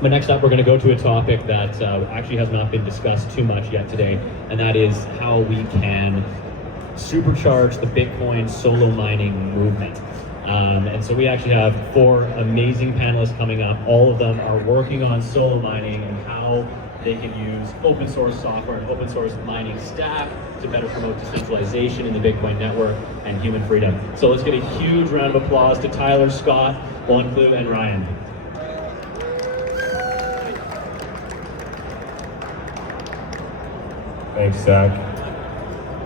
But next up, we're going to go to a topic that actually has not been discussed too much yet today, and that is how we can supercharge the Bitcoin solo mining movement. And so we actually have 4 amazing panelists coming up. All of them are working on solo mining and how they can use open source software and open source mining stack to better promote decentralization in the Bitcoin network and human freedom. So let's get a huge round of applause to Tyler, Skot, WantClue, and Ryan. Thanks, Zach.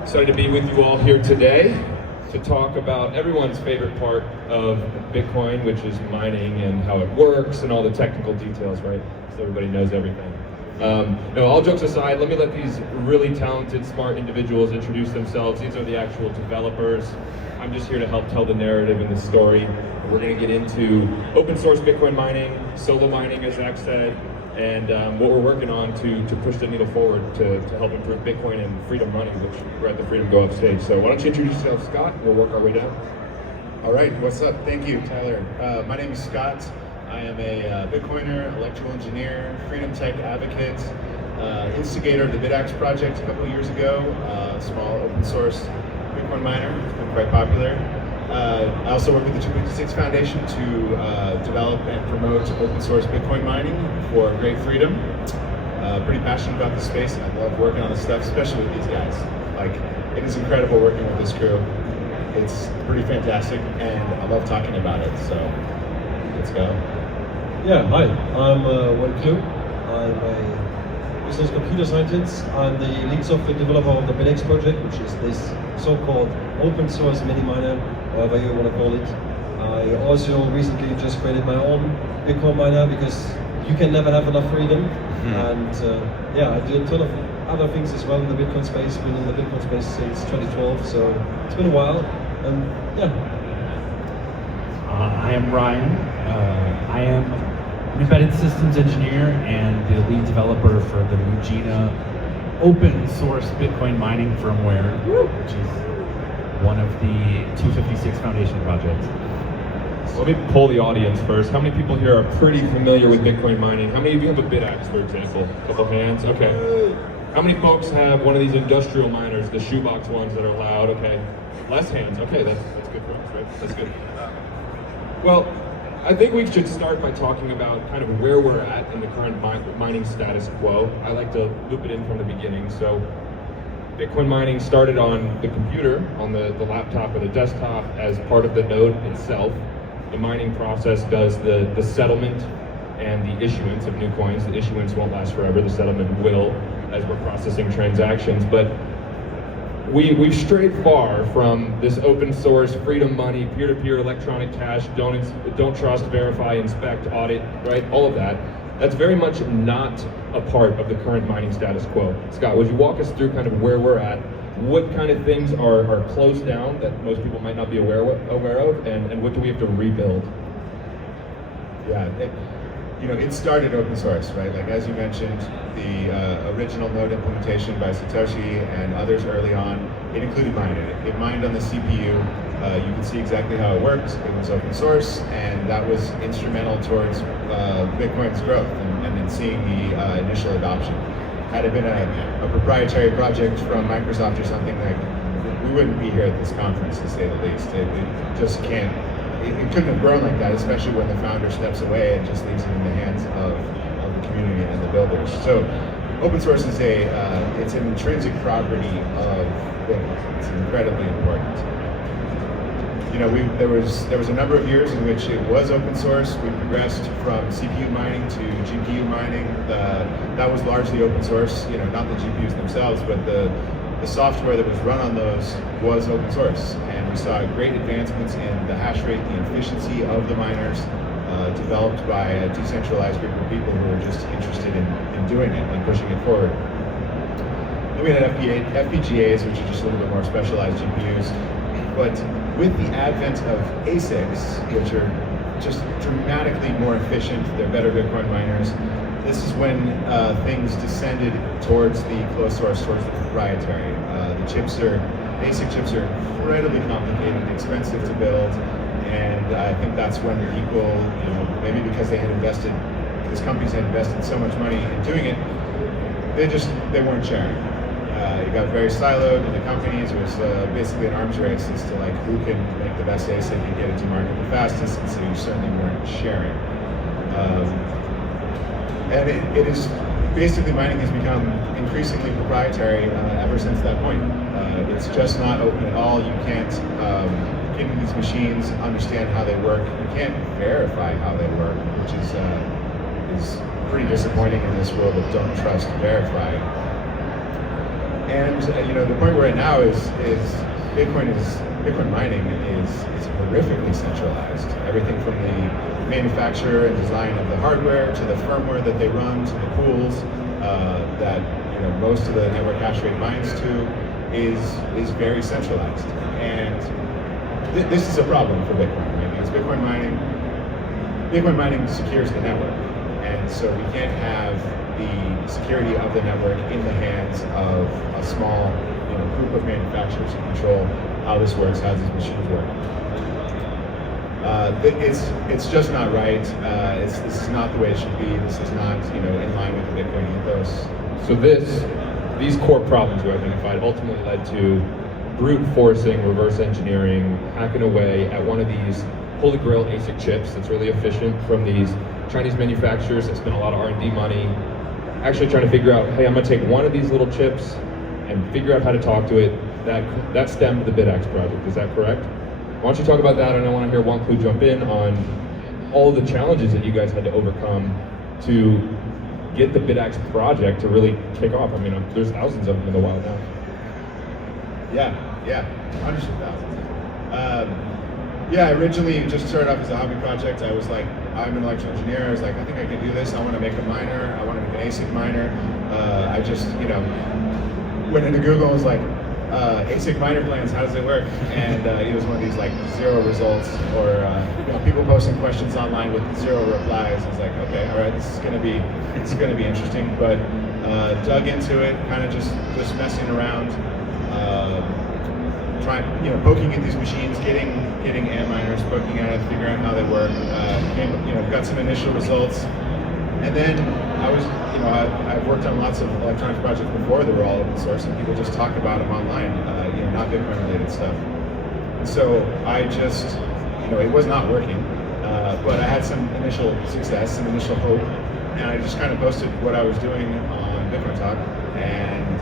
Excited to be with you all here today to talk about everyone's favorite part of Bitcoin, which is mining and how it works and all the technical details, right? So everybody knows everything. No, all jokes aside, let me let these really talented, smart individuals introduce themselves. These are the actual developers. I'm just here to help tell the narrative and the story. We're going to get into open source Bitcoin mining, solo mining, as Zach said, and what we're working on to push the needle forward to help improve Bitcoin and freedom money, which we're at the Freedom Go Up stage. So why don't you introduce yourself, Skot, and we'll work our way down. All right, what's up? Thank you, Tyler. My name is Skot. I am a Bitcoiner, electrical engineer, freedom tech advocate, instigator of the Bitaxe project a couple of years ago, small open source Bitcoin miner. It's been quite popular. I also work with the 256 Foundation to develop and promote open source Bitcoin mining for great freedom. Pretty passionate about this space, and I love working on this stuff, especially with these guys. Like, it is incredible working with this crew. It's pretty fantastic, and I love talking about it, so let's go. Yeah, hi, I'm WantClue. I'm a business computer scientist. I'm the lead software developer of the Bitaxe project, which is this so-called open source mini miner, whatever you want to call it. I also recently just created my own Bitcoin miner because you can never have enough freedom. And yeah, I do a ton of other things as well in the Bitcoin space. Been in the Bitcoin space since 2012, so it's been a while. And yeah. I am Ryan. I am an embedded systems engineer and the lead developer for the Mujina open source Bitcoin mining firmware, which is one of the 256 Foundation projects. Let me poll the audience first. How many people here are pretty familiar with Bitcoin mining? How many of you have a Bitaxe, for example? A couple hands, okay. How many folks have one of these industrial miners, the shoebox ones that are loud? Okay, less hands. Okay, that's good for us, right? That's good. Well, I think we should start by talking about kind of where we're at in the current mining status quo. I like to loop it in from the beginning. So Bitcoin mining started on the computer, on the laptop or the desktop as part of the node itself. The mining process does the settlement and the issuance of new coins. The issuance won't last forever, the settlement will, as we're processing transactions. But we've strayed far from this open source, freedom money, peer-to-peer electronic cash, don't trust, verify, inspect, audit, right? All of that. That's very much not a part of the current mining status quo. Skot, would you walk us through kind of where we're at? What kind of things are closed down that most people might not be aware of, and what do we have to rebuild? Yeah, it started open source, right? Like, as you mentioned, the original node implementation by Satoshi and others early on, it included mining. It mined on the CPU. You can see exactly how it worked. It was open source, and that was instrumental towards Bitcoin's growth and then seeing the initial adoption. Had it been a proprietary project from Microsoft or something, like, we wouldn't be here at this conference, to say the least. It just can't. It couldn't have grown like that, especially when the founder steps away and just leaves it in the hands of the community and the builders. So, open source is it's an intrinsic property of Bitcoin. It's incredibly important. There was a number of years in which it was open source. We progressed from CPU mining to GPU mining. That was largely open source. Not the GPUs themselves, but the software that was run on those was open source. And we saw great advancements in the hash rate, the efficiency of the miners, developed by a decentralized group of people who were just interested in doing it and pushing it forward. Then we had FPGAs, which are just a little bit more specialized GPUs. But with the advent of ASICs, which are just dramatically more efficient, they're better Bitcoin miners, this is when things descended towards the closed source, towards the proprietary. ASIC chips are incredibly complicated, expensive to build, and I think that's when people, maybe because they had invested these companies had invested so much money in doing it, they weren't sharing. It got very siloed in the companies. It was basically an arms race as to like who can make the best ASIC and get it to market the fastest, and so you certainly weren't sharing. And it is basically, mining has become increasingly proprietary ever since that point. It's just not open at all. You can't get into these machines, understand how they work. You can't verify how they work, which is pretty disappointing in this world of don't trust, verify. And the point we're at now is Bitcoin mining is horrifically centralized. Everything from the manufacture and design of the hardware to the firmware that they run to the pools that most of the network hash rate mines to is very centralized. And this is a problem for Bitcoin, right? Because Bitcoin mining secures the network, and so we can't have the security of the network in the hands of a small group of manufacturers who control how this works, how these machines work. It's just not right. This is not the way it should be. This is not in line with the Bitcoin ethos. So these core problems we identified ultimately led to brute forcing, reverse engineering, hacking away at one of these holy grail ASIC chips that's really efficient from these Chinese manufacturers that spend a lot of R&D money, actually trying to figure out, hey, I'm going to take one of these little chips and figure out how to talk to it. That stemmed the Bitaxe project. Is that correct? Why don't you talk about that, and I want to hear WantClue jump in on all the challenges that you guys had to overcome to get the Bitaxe project to really kick off. I mean, there's thousands of them in the wild now. Yeah, hundreds of thousands. Yeah, originally it just started off as a hobby project. I was like, I'm an electrical engineer. I was like, I think I can do this. I want to make a miner. I want to make an ASIC miner. I just, went into Google and was like, ASIC miner plans, how does it work? And it was one of these like 0 results, or people posting questions online with 0 replies. I was like, okay, all right, this is gonna be interesting. But dug into it, kind of just messing around, trying, poking at these machines, getting AM miners, poking at it, figuring out how they work. Got some initial results, and then I was, I've worked on lots of electronics projects before that were all open source, and people just talk about them online, not Bitcoin related stuff. And so I just, it was not working, but I had some initial success, some initial hope, and I just kind of posted what I was doing on Bitcoin Talk, and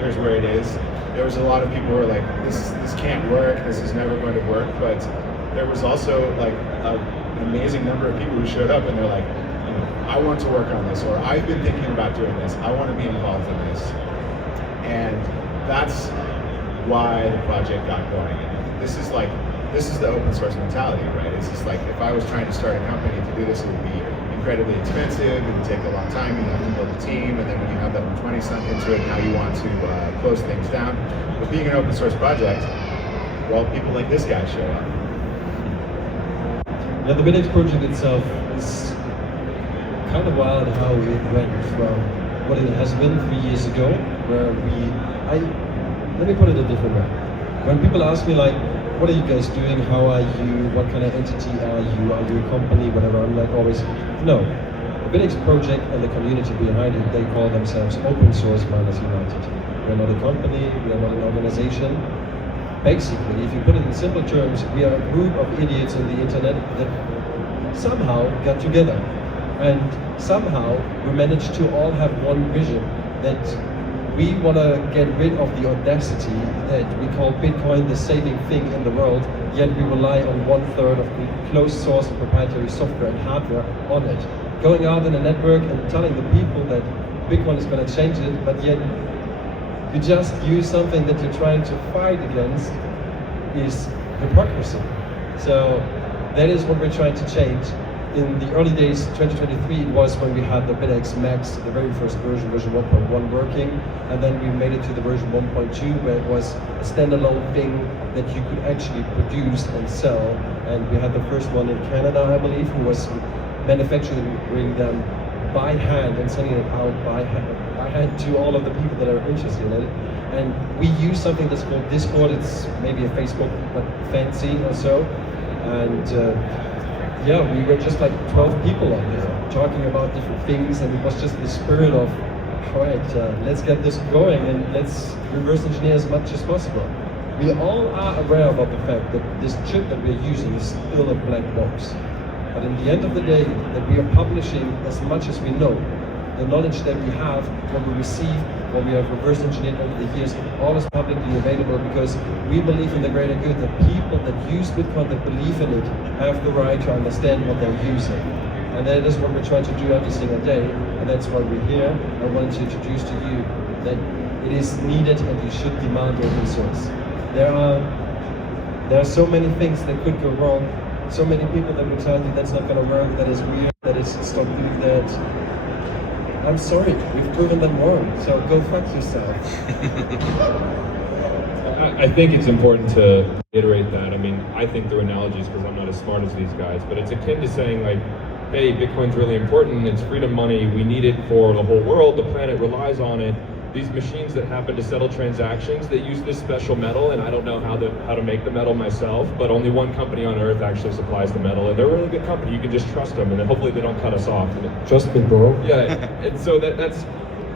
here's where it is. There was a lot of people who were like, this can't work, this is never going to work, but there was also like an amazing number of people who showed up and they're like, I want to work on this, or I've been thinking about doing this, I want to be involved in this. And that's why the project got going. And this is the open source mentality, right? It's just like, if I was trying to start a company to do this, it would be incredibly expensive, it would take a long time, you'd have to build a team, and then when you have that 120 sunk into it, now you want to close things down. But being an open source project, well, people like this guy show up. Yeah, the Bitaxe project itself is kind of wild how it went from what it has been 3 years ago, where let me put it a different way. When people ask me like, what are you guys doing? How are you? What kind of entity are you? Are you a company? Whatever. I'm like always, no. The Bitaxe project and the community behind it, they call themselves Open Source Miners United. We're not a company, we are not an organization. Basically, if you put it in simple terms, we are a group of idiots on the internet that somehow got together. And somehow we managed to all have one vision, that we want to get rid of the audacity that we call Bitcoin the saving thing in the world, yet we rely on 1/3 of the closed source proprietary software and hardware on it. Going out in a network and telling the people that Bitcoin is going to change it, but yet you just use something that you're trying to fight against is hypocrisy. So that is what we're trying to change. In the early days, 2023, it was when we had the Bitaxe Max, the very first version 1.1 working, and then we made it to the version 1.2, where it was a standalone thing that you could actually produce and sell. And we had the first one in Canada, I believe, who was manufacturing them by hand and sending it out by hand to all of the people that are interested in it. And we use something that's called Discord. It's maybe a Facebook, but fancy or so. And yeah, we were just like 12 people on there. talking about different things, and it was just the spirit of, all right, let's get this going and let's reverse engineer as much as possible. We all are aware about the fact that this chip that we're using is still a black box. But in the end of the day, that we are publishing as much as we know. The knowledge that we have, what we receive, what we have reverse engineered over the years, all is publicly available because we believe in the greater good. The people that use Bitcoin, that believe in it, have the right to understand what they're using. And that is what we're trying to do every single day, and that's why we're here. I wanted to introduce to you that it is needed and you should demand open source. There are so many things that could go wrong, so many people that will tell you that's not going to work, that is weird, that is stop doing that. I'm sorry, we've proven them wrong, so go fuck yourself. I think it's important to reiterate that. I mean, I think through analogies because I'm not as smart as these guys, but it's akin to saying like, hey, Bitcoin's really important, it's freedom money, we need it for the whole world, the planet relies on it. These machines that happen to settle transactions, they use this special metal, and I don't know how to make the metal myself, but only one company on earth actually supplies the metal, and they're a really good company, you can just trust them, and then hopefully they don't cut us off. Trust me, bro. Yeah, and so that's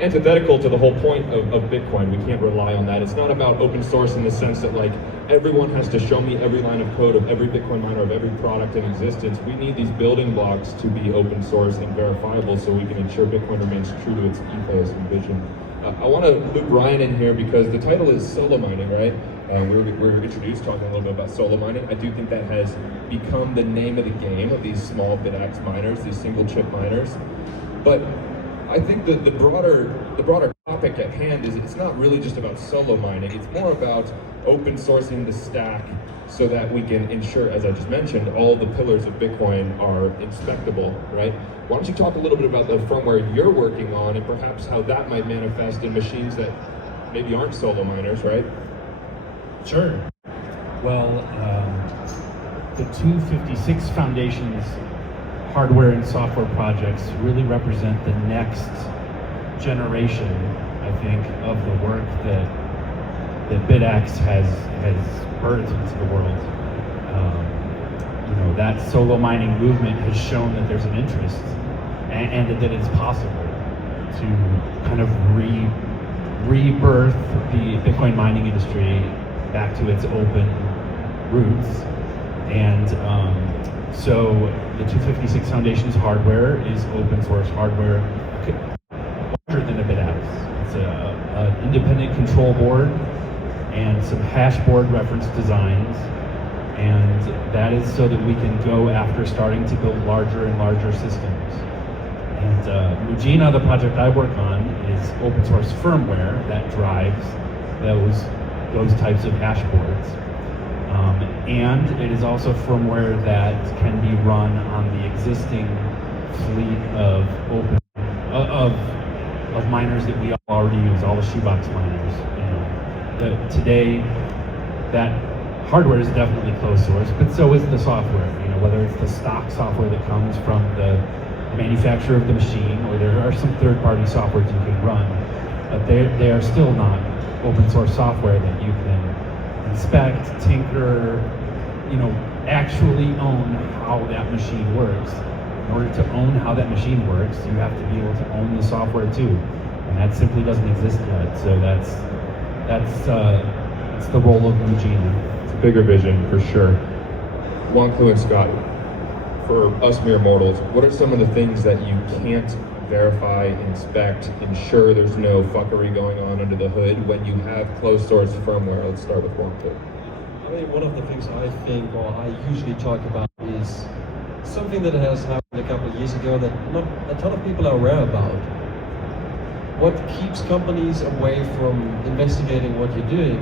antithetical to the whole point of Bitcoin. We can't rely on that. It's not about open source in the sense that like everyone has to show me every line of code of every Bitcoin miner, of every product in existence. We need these building blocks to be open source and verifiable so we can ensure Bitcoin remains true to its ethos and vision. I want to loop Ryan in here because the title is solo mining, right? We were introduced talking a little bit about solo mining. I do think that has become the name of the game of these small Bitaxe miners, these single chip miners. But I think that the broader topic at hand is it's not really just about solo mining. It's more about open sourcing the stack so that we can ensure, as I just mentioned, all the pillars of Bitcoin are inspectable, right? Why don't you talk a little bit about the firmware you're working on and perhaps how that might manifest in machines that maybe aren't solo miners, right? Sure. Well, the 256 Foundation's hardware and software projects really represent the next generation, I think, of the work that Bitaxe has birthed into the world. That solo mining movement has shown that there's an interest and that it's possible to kind of rebirth the Bitcoin mining industry back to its open roots. And so the 256 Foundation's hardware is open source hardware larger than a Bitaxe. It's an independent control board and some hashboard reference designs. And that is so that we can go after starting to build larger and larger systems. And Mujina, the project I work on, is open source firmware that drives those types of hashboards. And it is also firmware that can be run on the existing fleet of miners that we already use, all the shoebox miners. Today, that hardware is definitely closed source, but so is the software. Whether it's the stock software that comes from the manufacturer of the machine, or there are some third-party softwares you can run, but they are still not open source software that you can inspect, tinker, actually own how that machine works. In order to own how that machine works, you have to be able to own the software too, and that simply doesn't exist yet. So that's the role of Mujina. Bigger vision for sure. WantClue and Skot, for us mere mortals, what are some of the things that you can't verify, inspect, ensure there's no fuckery going on under the hood when you have closed source firmware? Let's start with WantClue. I mean, one of the things I think, or I usually talk about, is something that has happened a couple of years ago that not a ton of people are aware about. What keeps companies away from investigating what you're doing,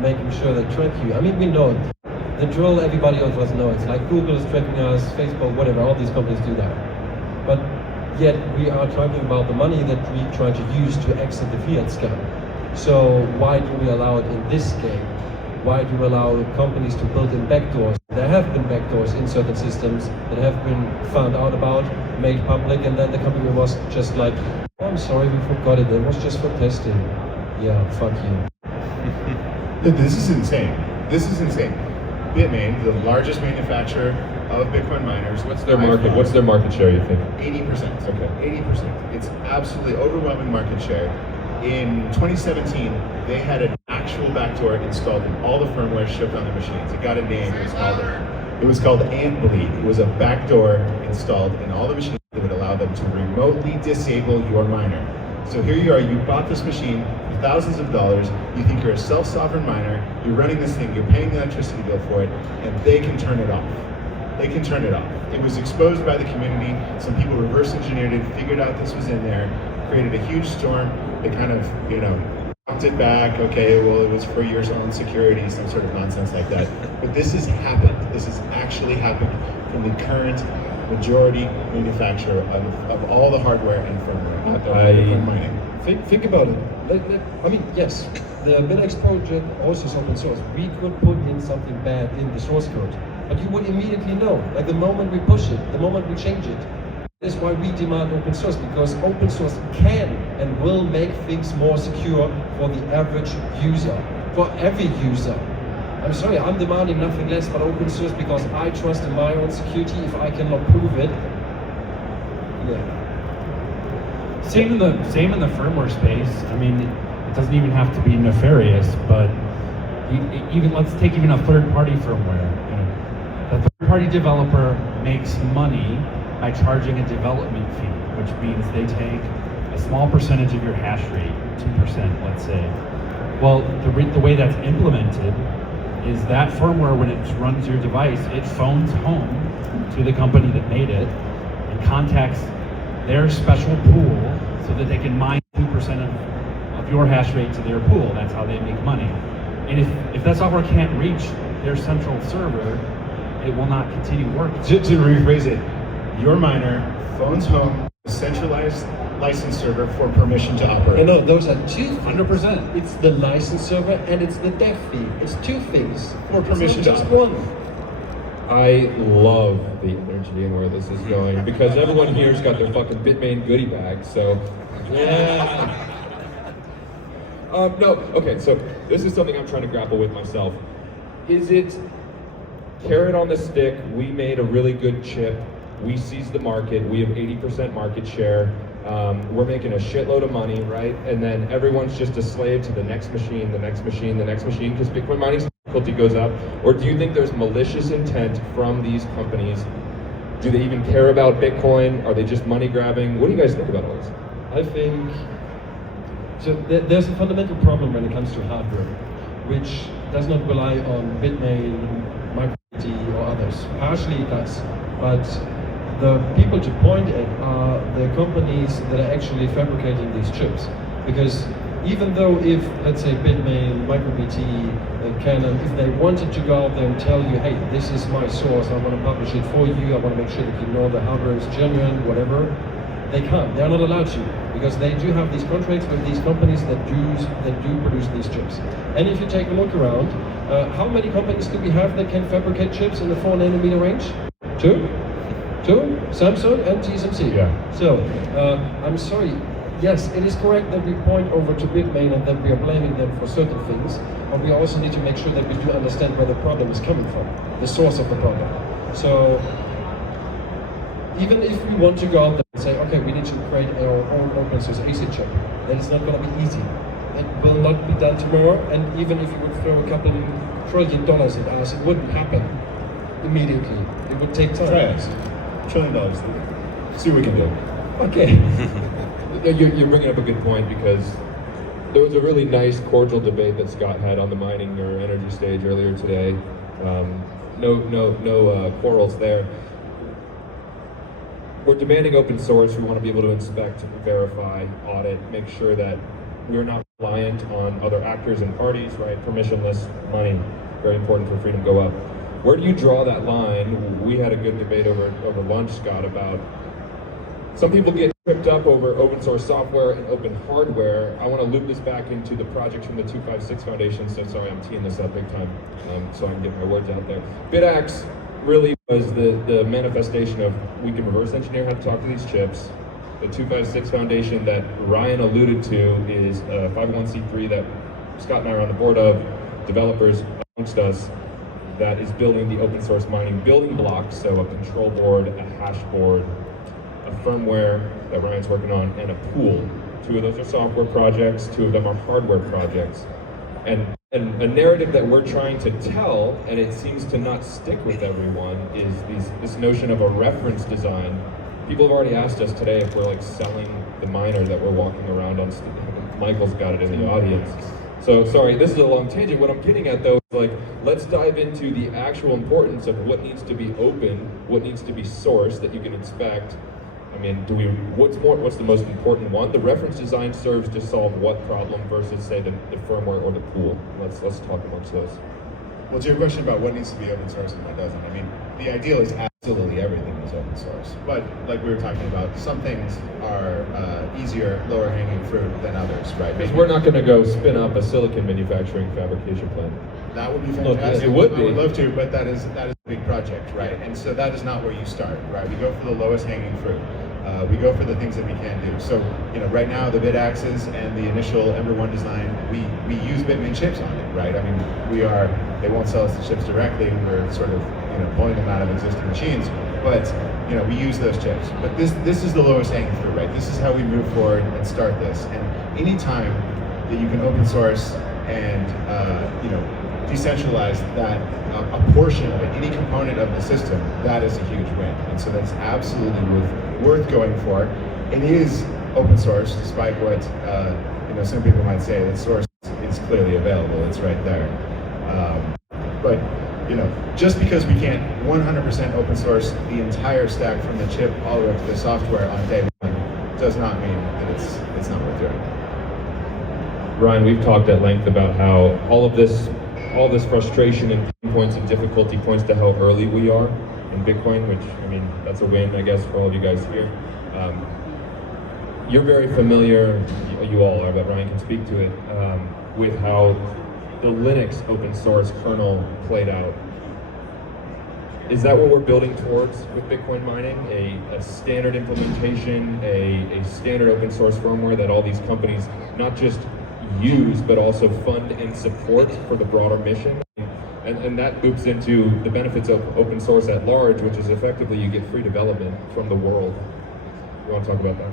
making sure they track you? I mean, we know it. The drill, everybody of us know. It's like Google is tracking us, Facebook, whatever, all these companies do that. But yet we are talking about the money that we try to use to exit the fiat scam. So why do we allow it in this game? Why do we allow companies to build in backdoors? There have been backdoors in certain systems that have been found out about, made public, and then the company was just like, oh, I'm sorry, we forgot it. It was just for testing. Yeah, fuck you. This is insane. This is insane. Bitmain, the largest manufacturer of Bitcoin miners. What's their market? What's their market share, you think? 80%. Okay. 80%. It's absolutely overwhelming market share. In 2017, they had an actual backdoor installed in all the firmware shipped on the machines. It got a name. It was called Ant Bleed. It was a backdoor installed in all the machines that would allow them to remotely disable your miner. So here you are, you bought this machine for thousands of dollars, you think you're a self-sovereign miner, you're running this thing, you're paying the electricity bill for it, and they can turn it off. They can turn it off. It was exposed by the community, some people reverse engineered it, figured out this was in there, created a huge storm, they kind of, knocked it back, okay, well it was for your own security, some sort of nonsense like that. But this has happened. This has actually happened from the current majority manufacturer of all the hardware and firmware out there for mining. Think about it. I mean, yes, the Bitaxe project also is open source. We could put in something bad in the source code, but you would immediately know. Like the moment we push it, the moment we change it. That's why we demand open source, because open source can and will make things more secure for the average user, for every user. I'm sorry, I'm demanding nothing less but open source because I trust in my own security. If I cannot prove it, yeah. Same in the firmware space. I mean, it doesn't even have to be nefarious, but even let's take even a third-party firmware. The third-party developer makes money by charging a development fee, which means they take a small percentage of your hash rate, 2%, let's say. Well, the way that's implemented is that firmware, when it runs your device, it phones home to the company that made it and contacts their special pool so that they can mine 2% of your hash rate to their pool. That's how they make money. And if that software can't reach their central server, it will not continue working. To rephrase it, your miner phones home a centralized license server for permission to operate. No, those are two. 100%. It's the license server and it's the dev fee. It's two things For permission to just operate. one. I love the energy and where this is going because everyone here's got their fucking Bitmain goodie bag, so yeah. No, okay, so this is something I'm trying to grapple with myself. Is it carrot on the stick? We made a really good chip. We seized the market. We have 80% market share. We're making a shitload of money, right? And then everyone's just a slave to the next machine, the next machine, the next machine, because Bitcoin mining's difficulty goes up. Or do you think there's malicious intent from these companies? Do they even care about Bitcoin? Are they just money grabbing? What do you guys think about all this? I think so. There's a fundamental problem when it comes to hardware, which does not rely on Bitmain, MicroBT, or others. Partially it does, but the people to point at are the companies that are actually fabricating these chips. Because even though if, let's say, Bitmain, MicroBT, Canon, if they wanted to go out there and tell you, hey, this is my source, I want to publish it for you, I want to make sure that you know the hardware is genuine, whatever, they can't. They're not allowed to, because they do have these contracts with these companies that do produce these chips. And if you take a look around, how many companies do we have that can fabricate chips in the 4 nanometer range? Two, Samsung and TSMC. Yeah. So, I'm sorry, yes, it is correct that we point over to Bitmain and that we are blaming them for certain things, but we also need to make sure that we do understand where the problem is coming from, the source of the problem. So, even if we want to go out there and say, okay, we need to create our own open source AC chip, then it's not going to be easy. It will not be done tomorrow, and even if you would throw a couple $1 trillion at us, it wouldn't happen immediately. It would take time. Try us. $1 trillion. See what we can do. Okay. You're bringing up a good point because there was a really nice cordial debate that Skot had on the mining or energy stage earlier today. No quarrels there. We're demanding open source. We want to be able to inspect, verify, audit, make sure that we're not reliant on other actors and parties, right? Permissionless money, very important for freedom go up. Where do you draw that line? We had a good debate over lunch, Scott, about some people get tripped up over open source software and open hardware. I want to loop this back into the project from the 256 Foundation, so sorry, I'm teeing this up big time, so I can get my words out there. Bitaxe really was the manifestation of we can reverse engineer how to talk to these chips. The 256 Foundation that Ryan alluded to is a 501c3 that Scott and I are on the board of, developers amongst us. that is building the open source mining building blocks, so a control board, a hash board, a firmware that Ryan's working on, and a pool. 2 of those are software projects, 2 of them are hardware projects. And a narrative that we're trying to tell, and it seems to not stick with everyone, is this notion of a reference design. People have already asked us today if we're like selling the miner that we're walking around on. Michael's got it in the audience. So sorry, this is a long tangent. What I'm getting at though is like, let's dive into the actual importance of what needs to be open, what needs to be sourced that you can inspect. I mean, what's the most important one? The reference design serves to solve what problem versus say the firmware or the pool? Let's talk amongst those. Well, to your question about what needs to be open source and what doesn't, I mean, the ideal is absolutely everything is open source. But like we were talking about, some things are easier, lower hanging fruit than others, right? Because we're not going to go spin up a silicon manufacturing fabrication plant. That would be fantastic. It would be. I would love to, but that is a big project, right? And so that is not where you start, right? We go for the lowest hanging fruit. We go for the things that we can do. So, right now the Bitaxes and the initial Ember 1 design, we use Bitmain chips on it, right? I mean, they won't sell us the chips directly. We're sort of, pulling them out of existing machines, but, we use those chips. But this is the lowest hanging fruit, right? This is how we move forward and start this. And any time that you can open source and, decentralize that, a portion of it, any component of the system, that is a huge win. And so that's absolutely worth going for. It is open source, despite what some people might say. The source is clearly available; it's right there. But just because we can't 100% open source the entire stack from the chip all the way up to the software on day one, does not mean that it's not worth doing. Ryan, we've talked at length about how all this frustration and pain points and difficulty points to how early we are in Bitcoin, which, I mean, that's a win, I guess, for all of you guys here. You're very familiar, you all are, but Ryan can speak to it, with how the Linux open source kernel played out. Is that what we're building towards with Bitcoin mining? A standard implementation, a standard open source firmware that all these companies not just use, but also fund and support for the broader mission? And that loops into the benefits of open source at large, which is effectively you get free development from the world. You want to talk about that?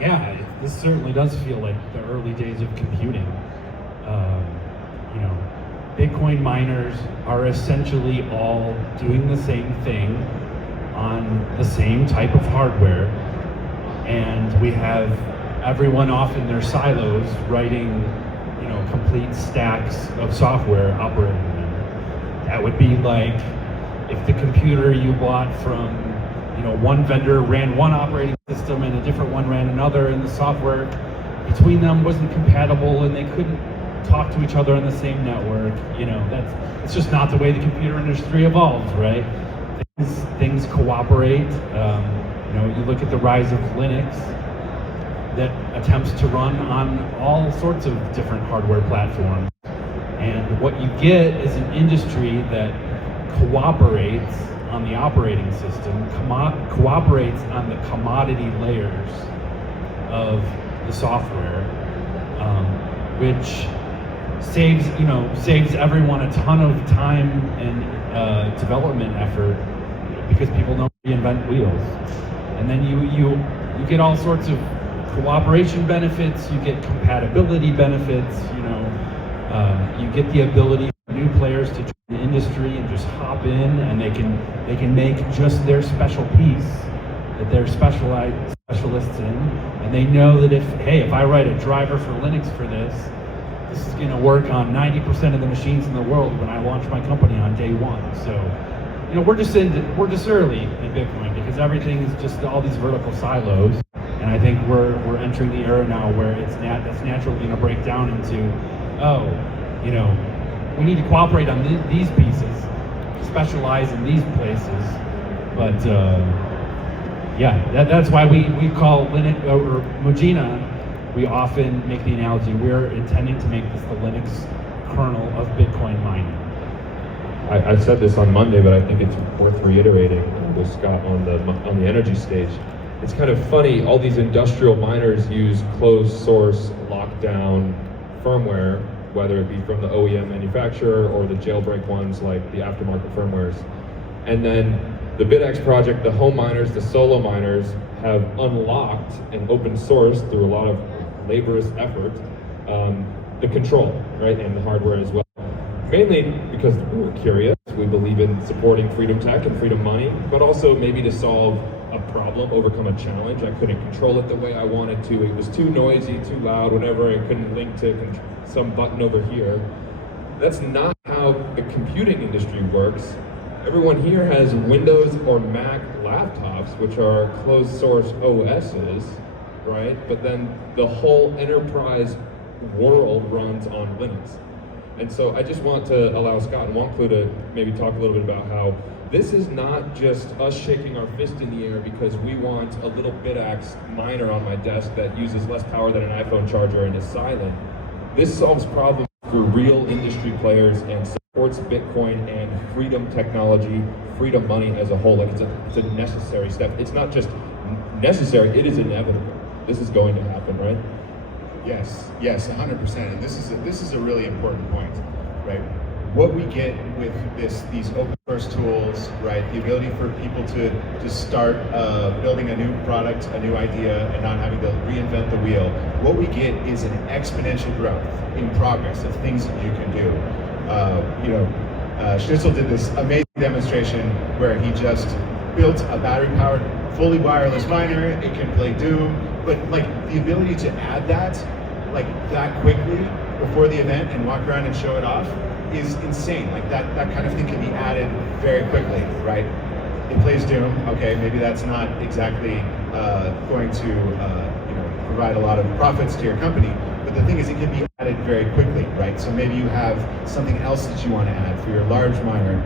Yeah, this certainly does feel like the early days of computing. Bitcoin miners are essentially all doing the same thing on the same type of hardware, and we have everyone off in their silos writing, complete stacks of software operating them. That would be like if the computer you bought from, one vendor ran one operating system and a different one ran another, and the software between them wasn't compatible and they couldn't talk to each other on the same network. It's just not the way the computer industry evolves, right? Things cooperate. You look at the rise of Linux that attempts to run on all sorts of different hardware platforms. And what you get is an industry that cooperates on the operating system, cooperates on the commodity layers of the software, which saves everyone a ton of time and development effort, because people don't reinvent wheels. And then you get all sorts of cooperation benefits, you get compatibility benefits, you get the ability for new players to join the industry and just hop in, and they can make just their special piece that they're specialists in, and they know that if I write a driver for Linux for this is going to work on 90% of the machines in the world when I launch my company on day one. So, we're just early in Bitcoin, because everything is just all these vertical silos, and I think we're entering the era now where it's naturally going to break down into, we need to cooperate on these pieces, specialize in these places, but that's why we call Linux or Mujina. We often make the analogy, we're intending to make this the Linux kernel of Bitcoin mining. I said this on Monday, but I think it's worth reiterating with Skot on the energy stage. It's kind of funny, all these industrial miners use closed source lockdown firmware whether it be from the OEM manufacturer or the jailbreak ones like the aftermarket firmwares. And then the Bitaxe project, the home miners, the solo miners have unlocked and open sourced through a lot of laborious effort the control, right, and the hardware as well. Mainly because we were curious, we believe in supporting freedom tech and freedom money, but also maybe to solve a problem, overcome a challenge. I couldn't control it the way I wanted to. It was too noisy, too loud, whatever. I couldn't link to some button over here. That's not how the computing industry works. Everyone here has Windows or Mac laptops, which are closed source OSs, right? But then the whole enterprise world runs on Linux. And so I just want to allow Skot and WantClue to maybe talk a little bit about how this is not just us shaking our fist in the air because we want a little Bitaxe miner on my desk that uses less power than an iPhone charger and is silent. This solves problems for real industry players and supports Bitcoin and freedom technology, freedom money as a whole. Like it's a necessary step. It's not just necessary, it is inevitable. This is going to happen, right? Yes, 100%. And this is a really important point, right? What we get with these open source tools, right? The ability for people to start building a new product, a new idea, and not having to reinvent the wheel. What we get is an exponential growth in progress of things that you can do. Schnitzel did this amazing demonstration where he just built a battery-powered, fully wireless miner. It can play Doom, but like the ability to add that, like that quickly before the event and walk around and show it off is insane. Like that kind of thing can be added very quickly, right? It plays Doom. Okay, maybe that's not exactly going to provide a lot of profits to your company, but the thing is, it can be added very quickly, right? So maybe you have something else that you want to add for your large miner,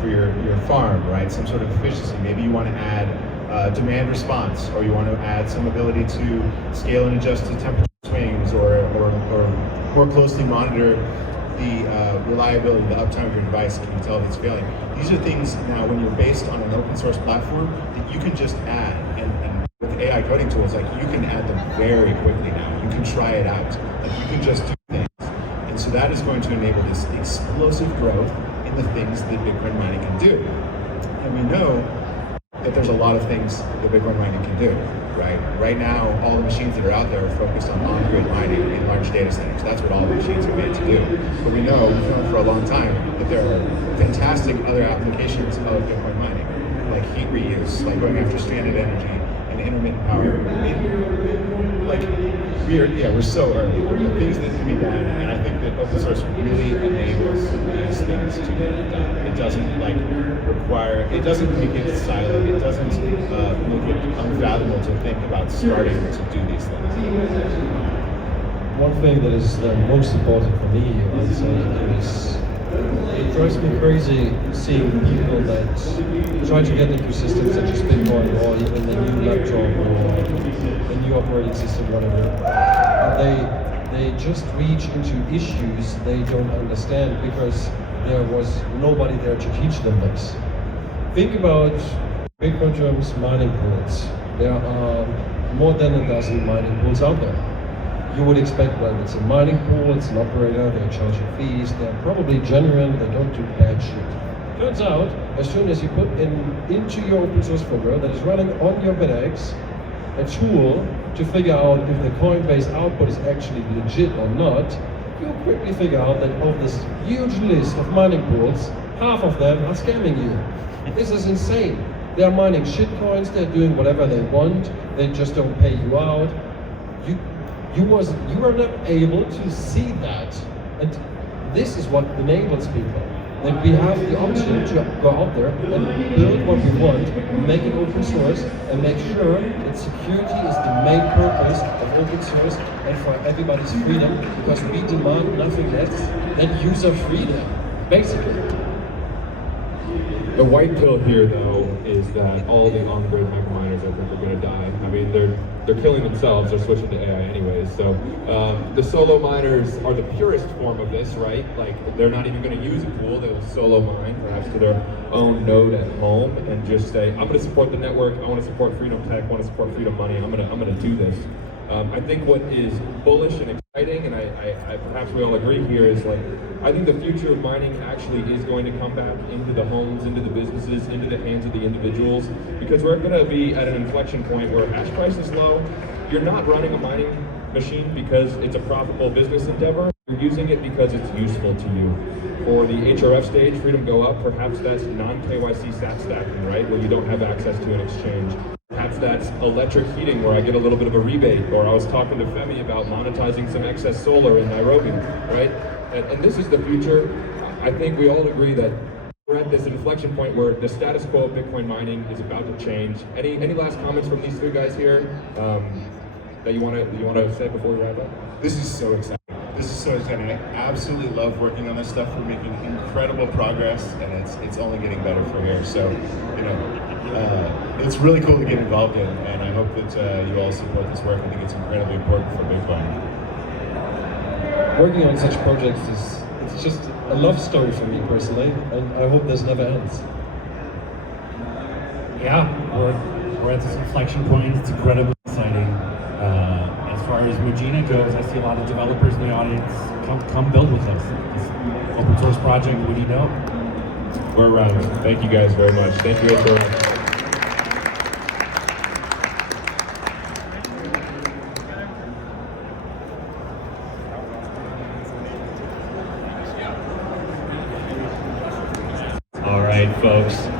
for your farm, right? Some sort of efficiency. Maybe you want to add demand response, or you want to add some ability to scale and adjust to temperature swings, or more closely monitor the reliability, the uptime of your device. Can you tell if it's failing? These are things now, when you're based on an open source platform, that you can just add, and with AI coding tools, like you can add them very quickly now. You can try it out. Like you can just do things. And so that is going to enable this explosive growth in the things that Bitcoin mining can do. And we know that there's a lot of things that Bitcoin mining can do, right? Right now, all the machines that are out there are focused on-grid mining in large data centers. That's what all the machines are made to do. But we've known for a long time that there are fantastic other applications of Bitcoin mining, like heat reuse, like going after stranded energy and intermittent power. We're so early. There are things that can be done, and I think that open source really enables these things to be done. It doesn't it doesn't make it silent. It doesn't make it unfathomable to think about starting to do these things. One thing that is the most important for me, I would say, is it drives me crazy seeing people that try to get into systems such as Bitcoin or even a new laptop or a new operating system, whatever. And they just reach into issues they don't understand because there was nobody there to teach them this. Think about Bitcoin terms, mining pools. There are more than a dozen mining pools out there. You would expect, well, it's a mining pool, it's an operator, they're charging fees, they're probably genuine, they don't do bad shit. Turns out, as soon as you put into your open source firmware that is running on your Bitaxe a tool to figure out if the Coinbase output is actually legit or not, you'll quickly figure out that of this huge list of mining pools, half of them are scamming you. This is insane. They're mining shitcoins, they're doing whatever they want, they just don't pay you out. You are not able to see that. And this is what enables people. That we have the option to go out there and build what we want, make it open source, and make sure that security is the main purpose of open source and for everybody's freedom, because we demand nothing less than user freedom, basically. The white pill here, though, is that all the on-grid microminers, I think, are going to die. I mean, they're killing themselves. They're switching to AI anyways. So the solo miners are the purest form of this, right? Like, they're not even going to use a pool. They'll solo mine, perhaps to their own node at home, and just say, I'm going to support the network. I want to support freedom tech. I want to support freedom money. I'm going to do this. I think what is bullish and exciting exciting, and I perhaps we all agree here, is like, I think the future of mining actually is going to come back into the homes, into the businesses, into the hands of the individuals, because we're going to be at an inflection point where hash price is low. You're not running a mining machine because it's a profitable business endeavor. You're using it because it's useful to you. For the HRF stage, freedom go up, perhaps that's non-KYC sat stacking, right, where you don't have access to an exchange. Perhaps that's electric heating, where I get a little bit of a rebate, or I was talking to Femi about monetizing some excess solar in Nairobi, right? And this is the future. I think we all agree that we're at this inflection point where the status quo of Bitcoin mining is about to change. Any last comments from these three guys here that you want to say before we wrap up? This is so exciting. This is so exciting. I absolutely love working on this stuff. We're making incredible progress, and it's only getting better from here. So, it's really cool to get involved in, and I hope that you all support this work. I think it's incredibly important for Bitcoin. Working on such projects it's just a love story for me personally, and I hope this never ends. Yeah, we're at this inflection point. It's incredibly exciting. As far as Mujina goes, I see a lot of developers in the audience. Come build with us. This open source project, what do you know? We're around. Thank you guys very much. Thank you, everyone. All right, folks.